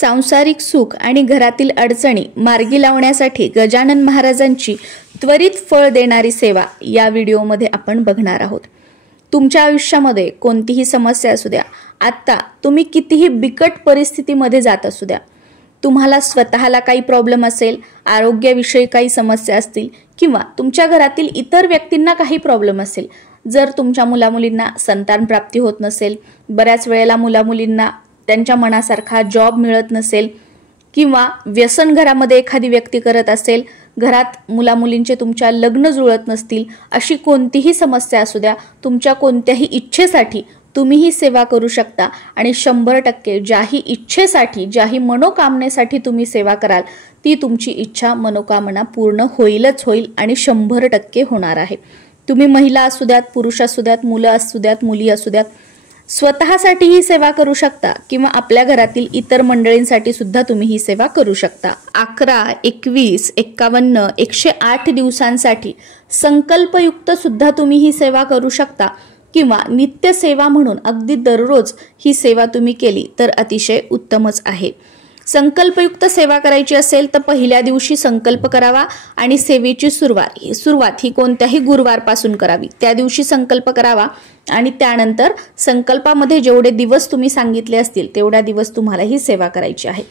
सांसारिक सुख आणि घरातील अडचणी मार्गी लावण्यासाठी गजानन महाराजांची त्वरित फळ देणारी सेवा या व्हिडिओमध्ये आपण बघणार आहोत। तुमच्या आयुष्यामध्ये कोणतीही समस्या असू द्या, आता तुम्ही कितीही बिकट परिस्थितीमध्ये जात असू द्या, तुम्हाला स्वतःला काही प्रॉब्लेम असेल, आरोग्याविषयी काही समस्या असतील किंवा तुमच्या घरातील इतर व्यक्तींना काही प्रॉब्लेम असेल, जर तुमच्या मुलामुलींना संतान प्राप्ती होत नसेल, बऱ्याच वेळेला मुलामुलींना त्यांच्या मनासारखा जॉब मिळत नसेल किंवा व्यसन घरामध्ये एखादी व्यक्ती करत असेल, घरात मुलामुलींचे तुमच्या लग्न जुळत नसतील, अशी कोणतीही समस्या असू द्या, तुमच्या कोणत्याही इच्छेसाठी तुम्ही ही सेवा करू शकता आणि 100% ज्याही इच्छेसाठी, ज्याही मनोकामनेसाठी तुम्ही सेवा कराल ती तुमची इच्छा मनोकामना पूर्ण होईलच होईल आणि 100% होणार आहे। तुम्ही महिला असू द्यात, पुरुष असू द्यात, मुलं असू द्यात, मुली असू द्यात, स्वतःसाठी ही सेवा करू शकता किंवा आपल्या घरातील इतर मंडळींसाठी सुद्धा तुम्ही ही सेवा करू शकता। 11, 21, 51, 108 दिवसांसाठी संकल्पयुक्त सुद्धा तुम्ही ही सेवा करू शकता किंवा नित्य सेवा म्हणून अगदी दररोज ही सेवा तुम्ही केली तर अतिशय उत्तमच आहे। संकल्पयुक्त सेवा करायची असेल तर पहिल्या दिवशी संकल्प करावा आणि सेवेची सुरुवात ही कोणत्याही गुरुवारपासून करावी। त्या दिवशी संकल्प करावा आणि त्यानंतर संकल्पामध्ये जेवढे दिवस तुम्ही सांगितले असतील तेवढ्या दिवस तुम्हाला ही सेवा करायची आहे।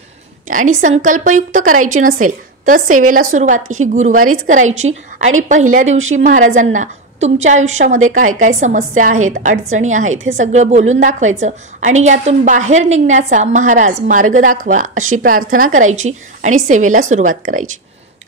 आणि संकल्पयुक्त करायची नसेल तर सेवेला सुरुवात ही गुरुवारीच करायची आणि पहिल्या दिवशी महाराजांना तुमच्या आयुष्यामध्ये काय काय समस्या आहेत, अडचणी आहेत हे सगळं बोलून दाखवायचं आणि यातून बाहेर निघण्याचा महाराज मार्ग दाखवा अशी प्रार्थना करायची आणि सेवेला सुरुवात करायची।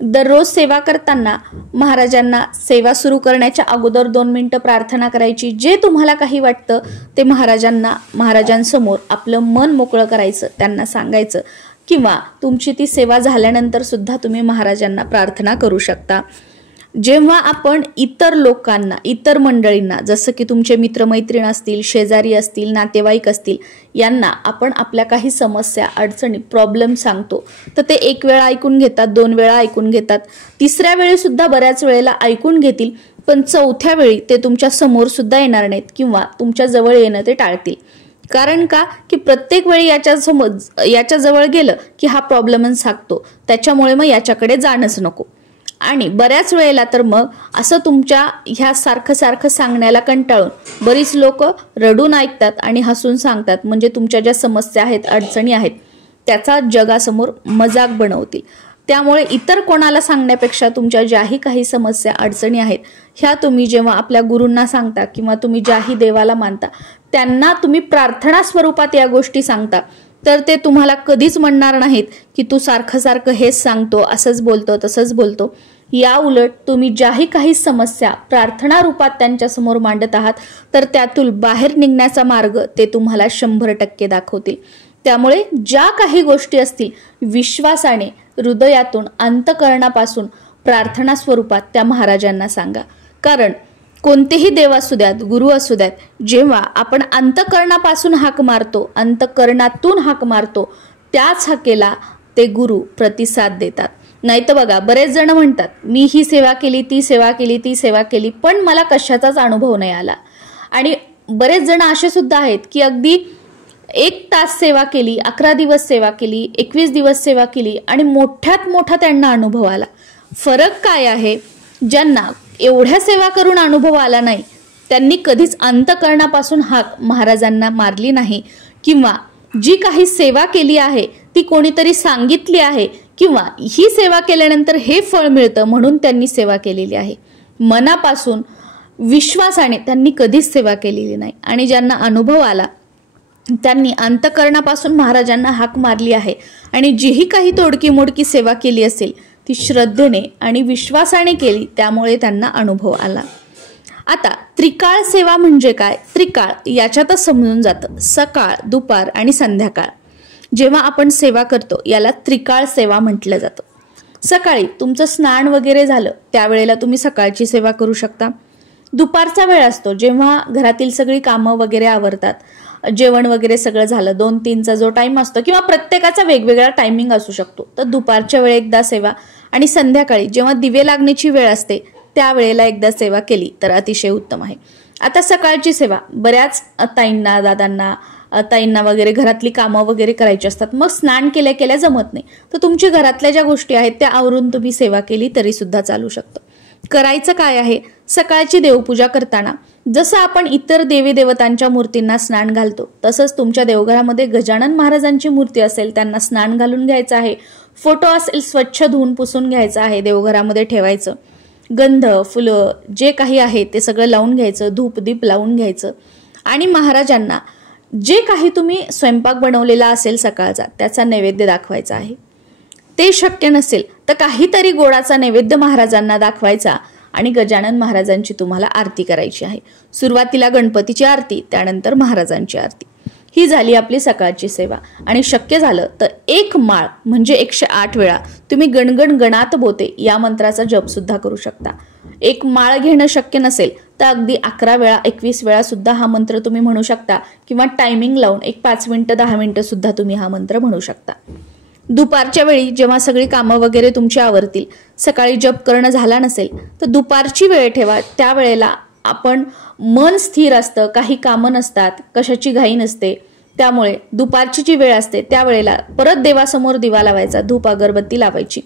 दररोज सेवा करताना महाराजांना सेवा सुरू करण्याच्या अगोदर 2 मिनिटं प्रार्थना करायची। जे तुम्हाला काही वाटतं ते महाराजांसमोर आपलं मन मोकळं करायचं, त्यांना सांगायचं किंवा तुमची ती सेवा झाल्यानंतर सुद्धा तुम्ही महाराजांना प्रार्थना करू शकता। जेव्हा आपण इतर लोकांना, इतर मंडळींना, जसं की तुमचे मित्रमैत्रीण असतील, शेजारी असतील, नातेवाईक असतील, यांना आपण आपल्या काही समस्या, अडचणी, प्रॉब्लेम सांगतो तर ते 1 वेळा ऐकून घेतात, 2 वेळा ऐकून घेतात, 3ऱ्या वेळी सुद्धा बऱ्याच वेळेला ऐकून घेतील, पण 4थ्या वेळी ते तुमच्या समोर सुद्धा येणार नाहीत किंवा तुमच्या जवळ येणं ते टाळतील। कारण का की प्रत्येक वेळी याच्या जवळ गेलं की हा प्रॉब्लेमच सांगतो, त्याच्यामुळे मग याच्याकडे जाणंच नको। आणि बऱ्याच वेळेला तर मग असं तुमच्या ह्या सारखं सांगण्याला कंटाळून बरीच लोक रडून ऐकतात आणि हसून सांगतात, म्हणजे तुमच्या ज्या समस्या आहेत, अडचणी आहेत त्याचा जगासमोर मजाक बनवतील। त्यामुळे इतर कोणाला सांगण्यापेक्षा तुमच्या ज्याही काही समस्या, अडचणी आहेत ह्या तुम्ही जेव्हा आपल्या गुरूंना सांगता किंवा तुम्ही ज्याही देवाला मानता त्यांना तुम्ही प्रार्थना स्वरूपात या गोष्टी सांगता तर ते तुम्हाला कधीच म्हणणार नाहीत की तू सारखं हेच सांगतो, असंच बोलतो, तसंच बोलतो। या उलट तुम्ही ज्याही काही समस्या प्रार्थना रूपात त्यांच्या समोर मांडत आहात तर त्यातून बाहेर निघण्याचा मार्ग ते तुम्हाला 100% दाखवतील। त्यामुळे ज्या काही गोष्टी असतील विश्वासाने, हृदयातून, अंतःकरणापासून प्रार्थना स्वरूपात त्या महाराजांना सांगा। कारण कोणतेही देव असू द्यात, गुरु असू द्यात, जेव्हा आपण अंतःकरणापासून हाक मारतो, अंतःकरणातून हाक मारतो, त्याच हाकेला ते गुरु प्रतिसाद देतात। नाही तर बघा, बरेच जण म्हणतात मी ही सेवा केली, ती सेवा केली पण मला कशाचाच अनुभव नाही आला। आणि बरेच जण असे सुद्धा आहेत की अगदी 1 तास सेवा केली, 11 दिवस सेवा केली, 21 दिवस सेवा केली आणि मोठ्यात मोठा त्यांना अनुभव आला। फरक काय आहे? ज्यांना एवढ्या सेवा करून अनुभव आला नाही त्यांनी कधीच अंतःकरणापासून हाक महाराजांना मारली नाही किंवा जी काही सेवा केली आहे ती कोणीतरी सांगितली आहे किंवा ही सेवा केल्यानंतर हे फळ मिळतं म्हणून त्यांनी सेवा केलेली आहे। मनापासून, विश्वासाने त्यांनी कधीच सेवा केलेली नाही आणि ज्यांना अनुभव आला त्यांनी अंतःकरणापासून महाराजांना हाक मारली आहे आणि जीही काही तोडकी मोडकी सेवा केली असेल ती श्रद्धेने आणि विश्वासाने केली, त्यामुळे त्यांना अनुभव आला। आता त्रिकाळ सेवा म्हणजे काय? त्रिकाळ याच्यातच समजून जातं, सकाळ, दुपार आणि संध्याकाळ। जेव्हा आपण सेवा करतो याला त्रिकाळ सेवा म्हटलं जातं। सकाळी तुमचं स्नान वगैरे झालं त्यावेळेला तुम्ही सकाळची सेवा करू शकता। दुपारचा वेळ असतो जेव्हा घरातील सगळी कामं वगैरे आवरतात, जेवण वगैरे सगळं झालं, 2-3चा जो टाइम असतो किंवा प्रत्येकाचा वेगवेगळा टायमिंग असू शकतो, तर दुपारच्या वेळी एकदा सेवा आणि संध्याकाळी जेव्हा दिवे लागण्याची वेळ असते त्यावेळेला एकदा सेवा केली तर अतिशय उत्तम आहे। आता सकाळची सेवा बऱ्याच ताईंना, दादांना ताईंना वगैरे घरातली कामं वगैरे करायची असतात, मग स्नान केल्या केल्या जमत नाही, तर तुमच्या घरातल्या ज्या गोष्टी आहेत त्या आवरून तुम्ही सेवा केली तरी सुद्धा चालू शकतं. करायचं काय आहे, सकाळची देवपूजा करताना जसं आपण इतर देवी देवतांच्या मूर्तींना स्नान घालतो तसंच तुमच्या देवघरामध्ये गजानन महाराजांची मूर्ती असेल त्यांना स्नान घालून घ्यायचं आहे. फोटो असेल स्वच्छ धुवून पुसून घ्यायचं आहे, देवघरामध्ये ठेवायचं. गंध फुलं जे काही आहे ते सगळं लावून घ्यायचं, धूप दीप लावून घ्यायचं आणि महाराजांना जे काही तुम्ही स्वयंपाक बनवलेला असेल सकाळचा त्याचा नैवेद्य दाखवायचा आहे. ते शक्य नसेल तर काहीतरी गोडाचा नैवेद्य महाराजांना दाखवायचा आणि गजानन महाराजांची तुम्हाला आरती करायची आहे. सुरुवातीला गणपतीची आरती, त्यानंतर महाराजांची आरती. ही झाली आपली सकाळची सेवा. आणि शक्य झालं तर 1 माळ म्हणजे 108 वेळा तुम्ही गणगण गणात बोते या मंत्राचा जप सुद्धा करू शकता. 1 माळ घेणं शक्य नसेल तर अगदी 11 वेळा 21 वेळा सुद्धा हा मंत्र तुम्ही म्हणू शकता किंवा टायमिंग लावून 5 मिनिटं 10 मिनिटं सुद्धा तुम्ही हा मंत्र म्हणू शकता. दुपारच्या वेळी जेव्हा सगळी कामं वगैरे तुमची आवरतील, सकाळी जप करणं झाला नसेल तर दुपारची वेळ ठेवा. त्या वेळेला आपण मन स्थिर असतं, काही कामं नसतात, कशाची घाई नसते, त्यामुळे दुपारची जी वेळ असते त्या वेळेला परत देवासमोर दिवा लावायचा, धूप अगरबत्ती लावायची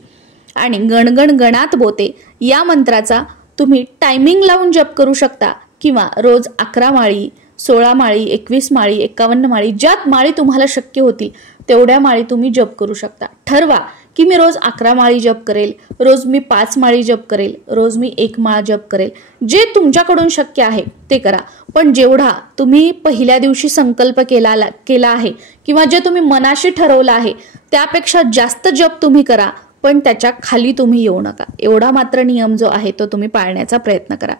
आणि गणगण गणात बोते या मंत्राचा तुम्ही टायमिंग लावून जप करू शकता किंवा रोज 11 माळी 16 माळी 21 माळी 51 माळी ज्यात माळी तुम्हाला शक्य होतील तेवढ्या माळी तुम्ही जप करू शकता. ठरवा की मी रोज 11 माळी जप करेल, रोज मी 5 माळी जप करेल, रोज मी 1 माळ जप करेल. जे तुमच्याकडून शक्य आहे ते करा, पण जेवढा तुम्ही पहिल्या दिवशी संकल्प केला आहे किंवा जे तुम्ही मनाशी ठरवलं आहे त्यापेक्षा जास्त जप तुम्ही करा, पण त्याच्या खाली तुम्ही येऊ नका. एवढा मात्र नियम जो आहे तो तुम्ही पाळण्याचा प्रयत्न करा.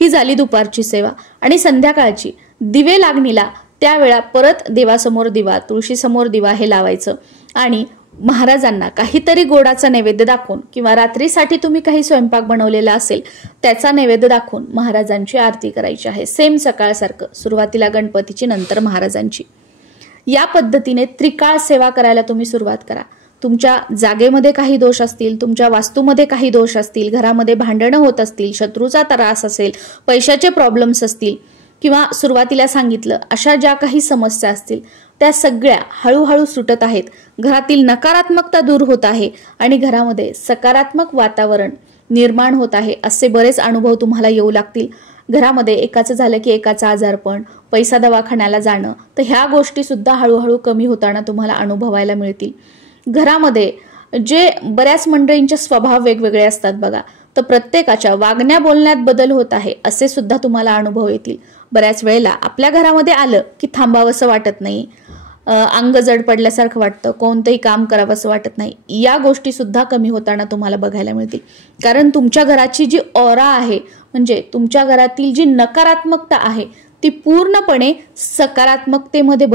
ही झाली दुपारची सेवा. आणि संध्याकाळची दिवे लागणीला त्यावेळा परत देवासमोर दिवा, तुळशीसमोर दिवा हे लावायचं आणि महाराजांना काहीतरी गोडाचा नैवेद्य दाखवून किंवा रात्रीसाठी तुम्ही काही स्वयंपाक बनवलेला असेल त्याचा नैवेद्य दाखवून महाराजांची आरती करायची आहे. सेम सकाळसारखं, सुरुवातीला गणपतीची नंतर महाराजांची. या पद्धतीने त्रिकाळ सेवा करायला तुम्ही सुरुवात करा. तुमच्या जागेमध्ये काही दोष असतील, तुमच्या वास्तूमध्ये काही दोष असतील, घरामध्ये भांडणं होत असतील, शत्रूचा त्रास असेल, पैशाचे प्रॉब्लेम्स असतील किंवा सुरुवातीला सांगितलं अशा ज्या काही समस्या असतील त्या सगळ्या हळूहळू सुटत आहेत. घरातील नकारात्मकता दूर होत आहे आणि घरामध्ये सकारात्मक वातावरण निर्माण होत आहे. असे बरेच अनुभव तुम्हाला येऊ लागतील. घरामध्ये एकाचं झालं की एकाचा आजारपण, पैसा दवाखान्याला जाणं, तर ह्या गोष्टी सुद्धा हळूहळू कमी होताना तुम्हाला अनुभवायला मिळतील. घरामध्ये जे बऱ्याच मंडळींचे स्वभाव वेगवेगळे असतात बघा, तर प्रत्येकाच्या वागण्या बोलण्यात बदल होत आहे असे सुद्धा तुम्हाला अनुभव येतील. बऱ्याच वेळेला आपल्या घरामध्ये आलं की थांबावंसं वाटत नाही, अंग जड पडल्यासारखं वाटतं, कोणतंही काम करावंसं वाटत नाही. या गोष्टी सुद्धा कमी होताना तुम्हाला बघायला मिळतील. कारण तुमच्या घराची जी ऑरा आहे म्हणजे तुमच्या घरातील जी नकारात्मकता आहे ती पूर्णपणे सकारात्मकतेमध्ये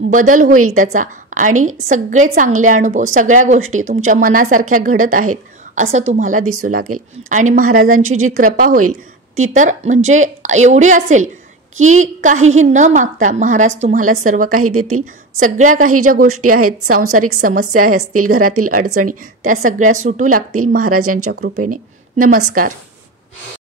बदल होईल त्याचा आणि सगळे चांगले अनुभव, सगळ्या गोष्टी तुमच्या मनासारख्या घडत आहेत असं तुम्हाला दिसू लागेल. आणि महाराजांची जी कृपा होईल ती तर म्हणजे एवढी असेल की काहीही न मागता महाराज तुम्हाला सर्व काही देतील. सगळ्या काही ज्या गोष्टी आहेत, सांसारिक समस्या असतील, घरातील अडचणी, त्या सगळ्या सुटू लागतील महाराजांच्या कृपेने. नमस्कार.